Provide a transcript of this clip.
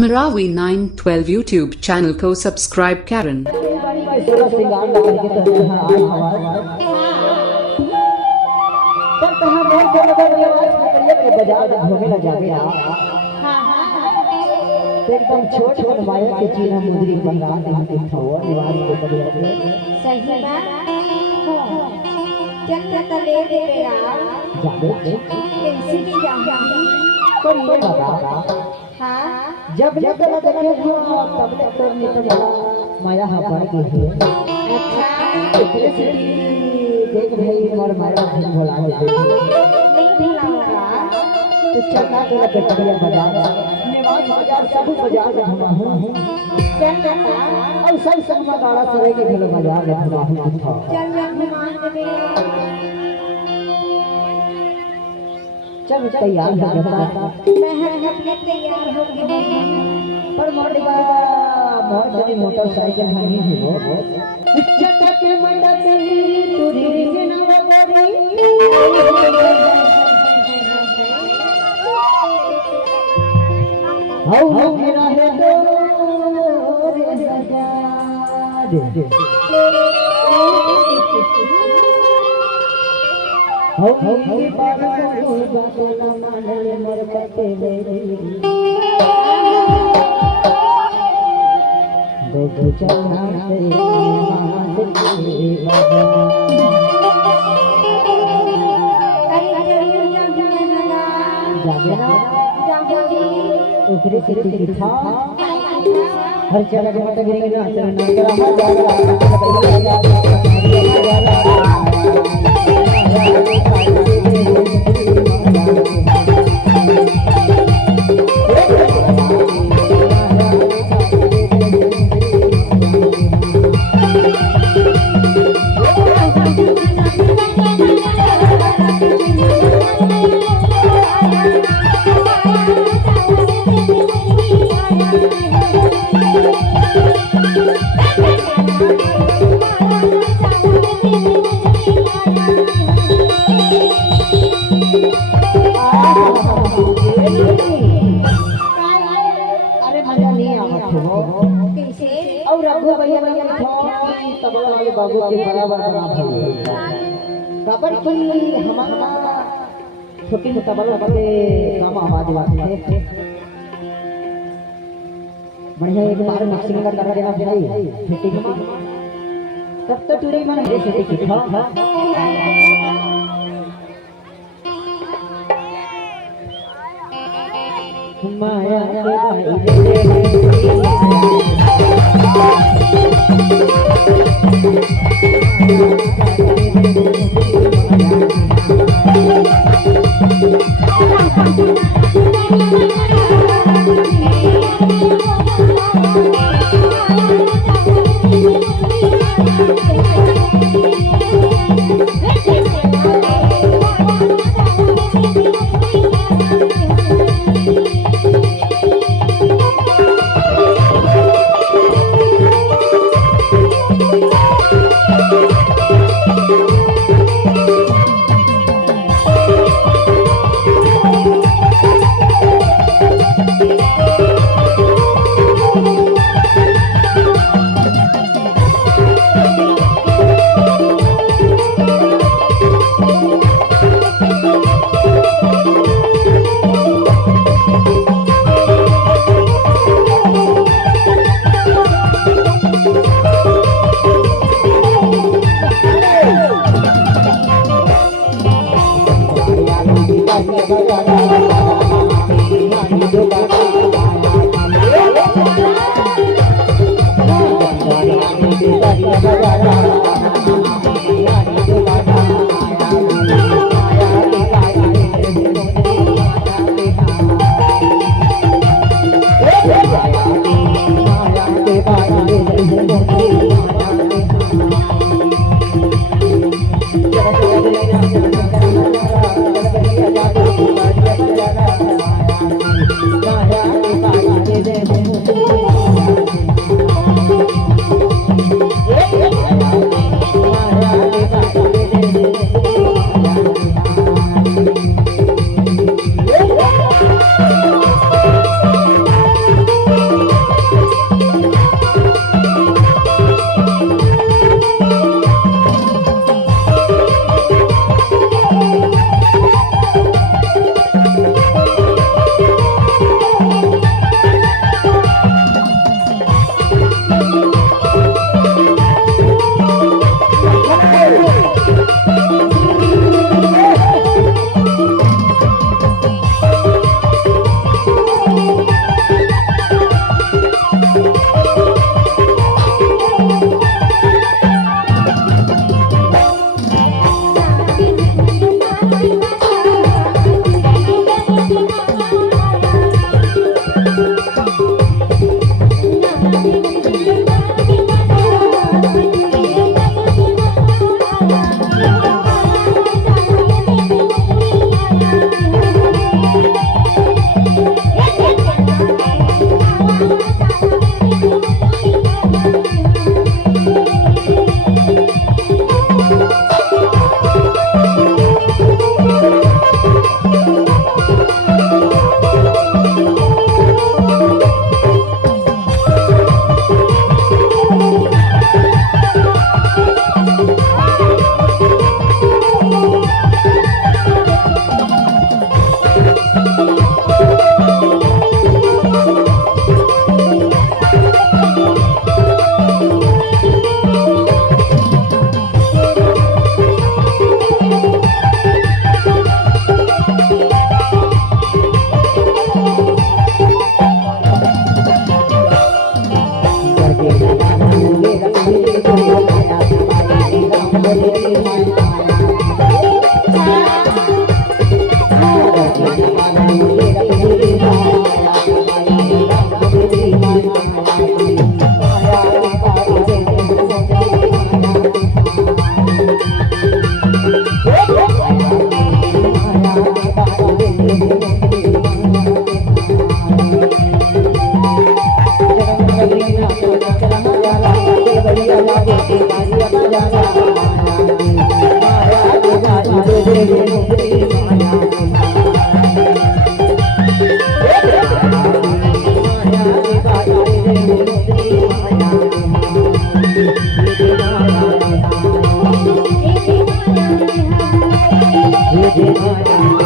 Marawi 912 YouTube channel को subscribe करें। एकदम छोट छोट माया के चीना मुद्री बंगा के थवा निवारी के बदले सही बात क्या तले दे यार जादे कैसे की जाऊंगी पर ये बाबा हां जब जब ना देखे हो तब तक तो नहीं तो माया हा पड़ गई है अच्छा इतने से देख भाई और माया फिर बोला दे नहीं भुलाऊंगा तो चलना तो ना बेटिया बाजार निवास बाजार सब बाजार में हम हूं चल और सही समय गाड़ा सरे के भेलो बाजार में हम हूं चल मेहमान में चल तैयार हो गया मैं अपने तैयार हो गई पर मोटिका मोर बड़ी मोटरसाइकिल हनी है वो चटा के मंडा तेरी तुरी के ना बड़ी हाउ मेरा है दो रे सजा दे हाउ मेरी पागल को बातों ना माने मर करते मेरी दो चलना तेरे मां से बाबा जागे ना उखरी से दिखा हर जगह के मत गिरेंगे ना चलना और रघु भैया तबला वाले बाबू के बराबर खबर की हमारा छोटी तबला वाले काम आवाज वाले थे बढ़िया एक बार मिक्सिंग का कर देना भाई फिटिंग तब तो टूरी मन है फिटिंग हां माया के भाई Maria